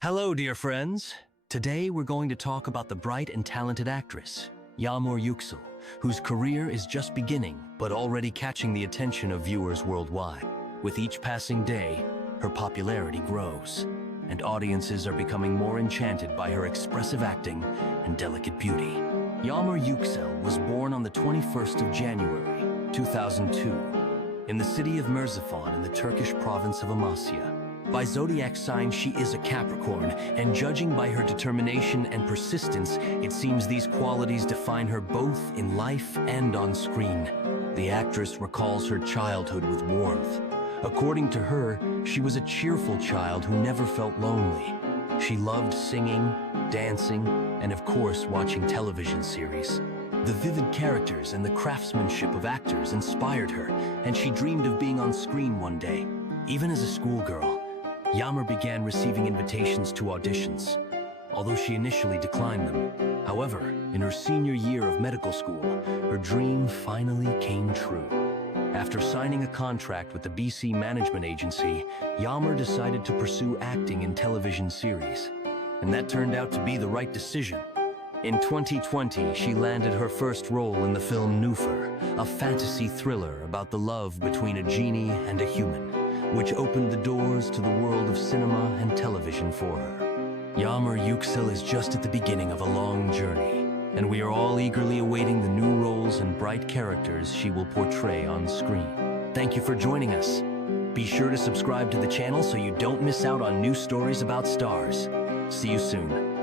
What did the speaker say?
Hello, dear friends. Today we're going to talk about the bright and talented actress, Yağmur Yüksel, whose career is just beginning but already catching the attention of viewers worldwide. With each passing day, her popularity grows, and audiences are becoming more enchanted by her expressive acting and delicate beauty. Yağmur Yüksel was born on the 21st of January, 2002, in the city of Merzifonk in the Turkish province of Amasya. By zodiac sign, she is a Capricorn, and judging by her determination and persistence, it seems these qualities define her both in life and on screen. The actress recalls her childhood with warmth. According to her, she was a cheerful child who never felt lonely. She loved singing, dancing, and of course watching television series. The vivid characters and the craftsmanship of actors inspired her, and she dreamed of being on screen one day. Even as a schoolgirl, Yağmur began receiving invitations to auditions, although she initially declined them. However, in her senior year of medical school, her dream finally came true. After signing a contract with the BC Management Agency, Yağmur decided to pursue acting in television series, and that turned out to be the right decision. In 2020, she landed her first role in the film Nüfur, a fantasy thriller about the love between a genie and a human, which opened the doors to the world of cinema and television for her. Yağmur Yüksel is just at the beginning of a long journey, and we are all eagerly awaiting the new roles and bright characters she will portray on screen. Thank you for joining us. Be sure to subscribe to the channel so you don't miss out on new stories about stars. See you soon.